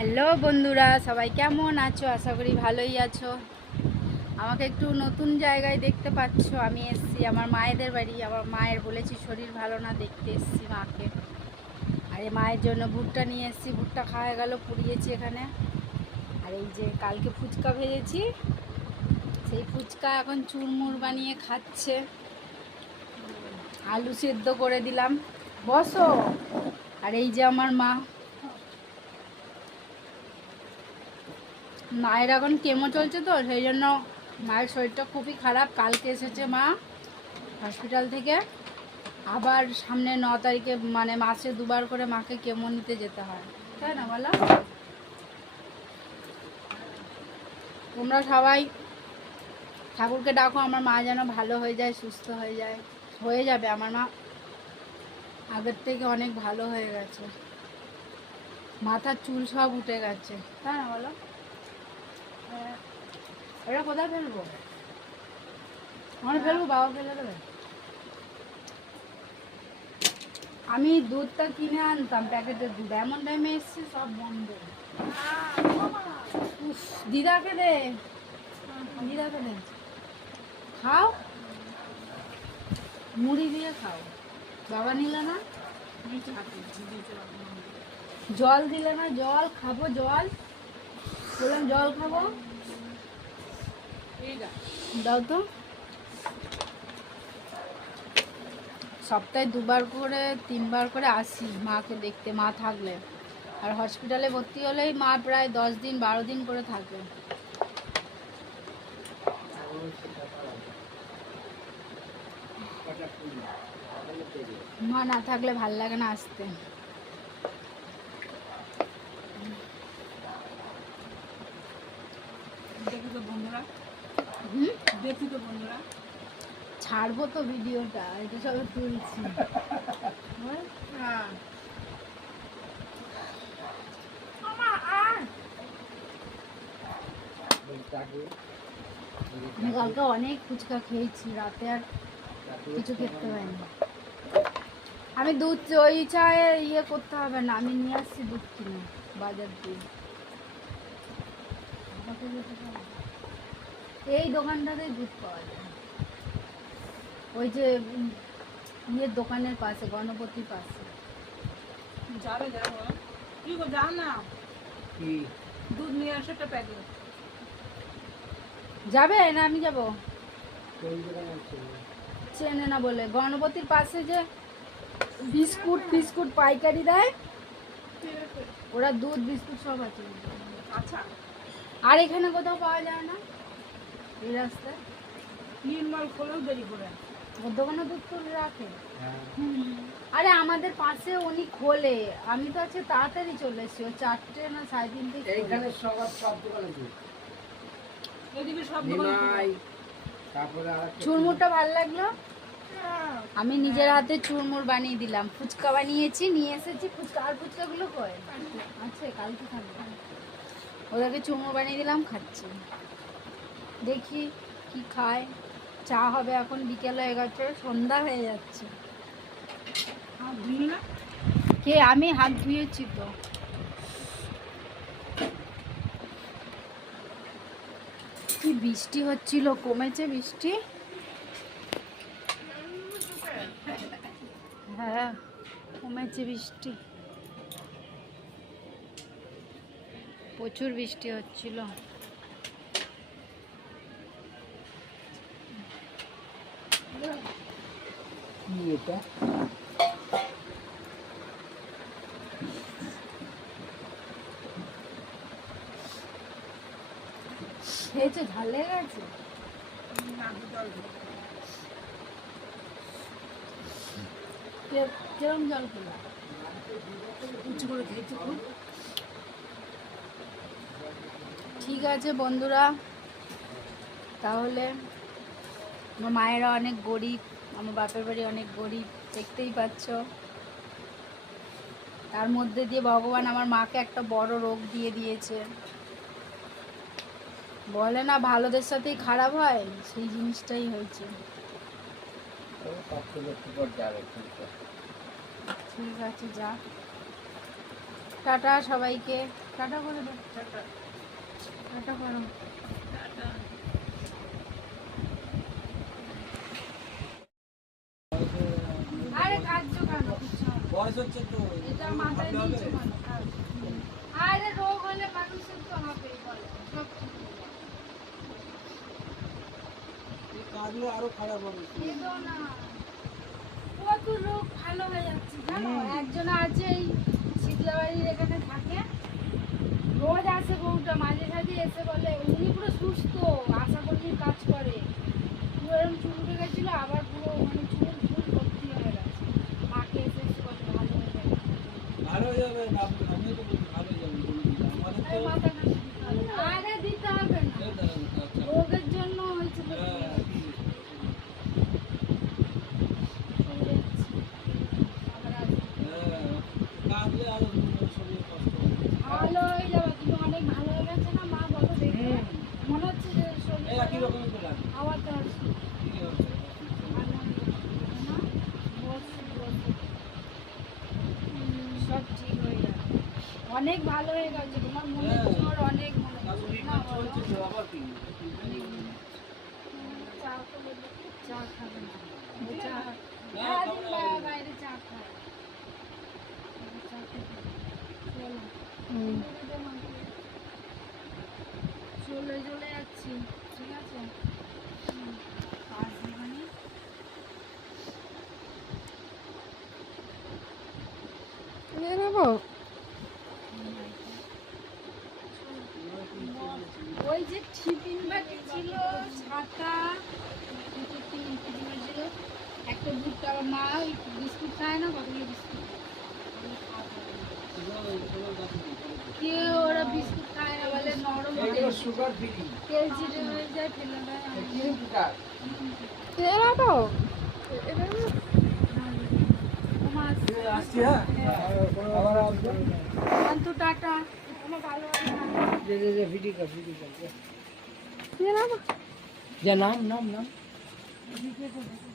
Hello বন্ধুরা, সবাই কেমন আছো? আশা করি ভালোই আছো। আমাকে একটু নতুন জায়গায় দেখতে পাচ্ছ। আমি এসছি আমার মায়েদের বাড়ি। আমার মায়ের বলেছি শরীর ভালো না, দেখতে এসছি মাকে। আর এই মায়ের জন্য ভুট্টা নিয়ে এসছি। ভুট্টা খাওয়া গেল, পুড়িয়েছি এখানে। আর এই যে কালকে ফুচকা ভেজেছি। সেই ফুচকা এখন চুরমুর বানিয়ে খাচ্ছে। আলু সেদ্ধ করে দিলাম। বসো। আর এই যে আমার মা। মায়ের এখন কেমো চলছে তো, সেই জন্য মায়ের শরীরটা খুবই খারাপ। কালকে এসেছে মা হসপিটাল থেকে। আবার সামনে ন তারিখে মানে মাসে দুবার করে মাকে কেমো নিতে যেতে হয়। তাই না বলো? তোমরা সবাই ঠাকুরকে ডাকো, আমার মা যেন ভালো হয়ে যায়, সুস্থ হয়ে যায়। হয়ে যাবে আমার মা। আগের থেকে অনেক ভালো হয়ে গেছে। মাথার চুল সব উঠে গেছে। তাই না বলো? হ্যাঁ। এটা কোথায় ফেলব? ওখানে ফেলব বাবা ফেলে দেবে। আমি দুধটা কিনে আনতাম প্যাকেটের দুধ। এমন টাইমে এসছে সব বন্ধ। দিদাকে দে। দিদাকে দে। খাও। মুড়ি দিয়ে খাও। বাবা নিলে না? জল দিলে না? জল খাব জল। জল দাও তো। সপ্তাহে দুবার করে, তিনবার করে আসি মাকে দেখতে, মা থাকলে। আর হসপিটালে ভর্তি হলেই মা প্রায় দশ দিন, বারো দিন করে থাকে। মা না থাকলে ভালো লাগে না আসতে দেখি তো বন্ধুরা হুম দেখি তো বন্ধুরা। ছাড়বো তো ভিডিওটা এটা সবে তুলছি। হ্যাঁ। আমি কালকে অনেক ফুচকা খেয়েছি রাতে আর কিছু খেতে পারিনি। আমি দুধ ওই চায়ে ইয়ে করতে হবে না আমি নিয়ে আসছি দুধ কিনে বাজার দিয়ে। এই দোকানটাতেই দুধ পাওয়া যায়। ওই যে ইয়ের দোকানের পাশে গণপতির পাশে। যাবে যাব কি গো যাও না। দুধ নিয়ে আসো একটা প্যাকেট। যাবে? না আমি যাব। চেনে না বলে। গণপতির পাশে যে বিস্কুট বিস্কুট পাইকারি দেয় ওরা দুধ বিস্কুট সব আছে। আচ্ছা। আর এখানে কোথাও পাওয়া যায় না? এই রাস্তায়? নির্মল দেরি করে দোকানে দুধ রাখে। আরে আমাদের পাশে উনি খোলে। আমি তো আছে তাড়াতাড়ি চলে এসেছি। ও চারটে না সাড়ে তিনটে এইখানে সব সব দোকানে দুধ এদিকে সব দোকানে তারপরে চুরমুরটা ভালো লাগল? আমি নিজের হাতে চুরমুর বানিয়ে দিলাম। ফুচকা বানিয়েছি নিয়ে এসেছি। ফুচকা আর ফুচকাগুলো কয় আছে কালকে থাকবে। ওদেরকে চুরমুর বানিয়ে দিলাম খাচ্ছি। দেখি কি খায়। চা হবে এখন বিকেল হয়ে গেছে সন্ধ্যা হয়ে যাচ্ছে। না। কে? আমি হাত ধুয়েছি তো। কি বৃষ্টি হচ্ছিল কমেছে বৃষ্টি? হ্যাঁ কমেছে বৃষ্টি। প্রচুর বৃষ্টি হচ্ছিল। কি এটা। খেয়েছো? ঝাল গেছে কিরম জল খেলা? উঁচু করে খেয়েছি ঠিক আছে বন্ধুরা, তাহলে মায়েরা অনেক গরিব। আমার বাপের বাড়ি অনেক গরিব, দেখতেই পাচ্ছ। তার মধ্যে দিয়ে ভগবান আমার মাকে একটা বড় রোগ দিয়ে দিয়েছে। বলে না, ভালোদের সাথেই খারাপ হয়, সেই জিনিসটাই হয়েছে। ঠিক আছে, যা। টাটা সবাইকে। টাটা করে দাও টাটা করো আরে কাঁদছো কেন কিছু হবে না। বয়স হচ্ছে তো এটা মাথায় নিচে মানো, আরে রোগ হলে মানুষের তো বলো সব এই আরও খারাপ হবে। না। কত লোক ভালো হয়ে যাচ্ছে জানো? একজন আছে এই শীতলা বাড়ির এখানে থাকে। রোজ আসে বউটা মাঝে সাঝে এসে বলে উনি পুরো সুস্থ আশা কর্মীর কাজ করে পুরো এরকম চুল উঠে গেছিল আবার পুরো মানে চুল ফুল ভর্তি হয়ে গেছে মাকে এসে এসে বলে ভালো হয়ে যাবে ভালো হয়ে যাবে আপ- আমিও তো বলছি ভালো হয়ে যাবে বলে দিলাম। আমাদের আরে তো মাথা কাছে দিতে হবে না। আরে দিতে হবে না এই দাঁড়ান, আচ্ছা। রোগের জন্য হয়েছে তো হ্যাঁ, ঠিক আছে। চলে যাচ্ছে আবার আসবে হ্যাঁ, কাঁদলে আরও শরীরে কষ্ট হবে। ভালো হয়ে যাবে তুমি অনেক ভালো হয়ে গেছে না মা বলো দেখে হুম। মনে হচ্ছে যে শরীর এই একই রকমই তো লাগে। খাওয়াতে আসছে ঠিকই হচ্ছে। ভালো হয়ে যাবে না বসো, বসো। হুম, সব ঠিক হয়ে যাবে অনেক ভালো হয়ে গেছে তোমার মনে হ্যাঁ। জোর অনেক মনে জোর শরীর না বলো? চলছে তো, আবার কি? হুম, চা খাবে না। চা হ্যাঁ। বা- বাইরে চা খায় চলো। চলে চলে যাচ্ছি। ঠিক আছে? মানে? ওই যে টিফিন বাটি ছিল ছাতা ছিল একটা দুধটা আমার মা ওই বিস্কুট খায় না কতগুলো বিস্কুট? তো। কেউ ওরা বিস্কুট খায় না বলে নরম সুগার ফ্রি তেল চিটে হয়ে যায় ফেলে দেয়। লিটার তোমার আসছি হ্যাঁ আবার আসব অন্তু টাটা কোনো ভালো হবে না যে যে যে ভিডিও কর ভিডিও কর যা নাম নাম নাম ভিডিও করবে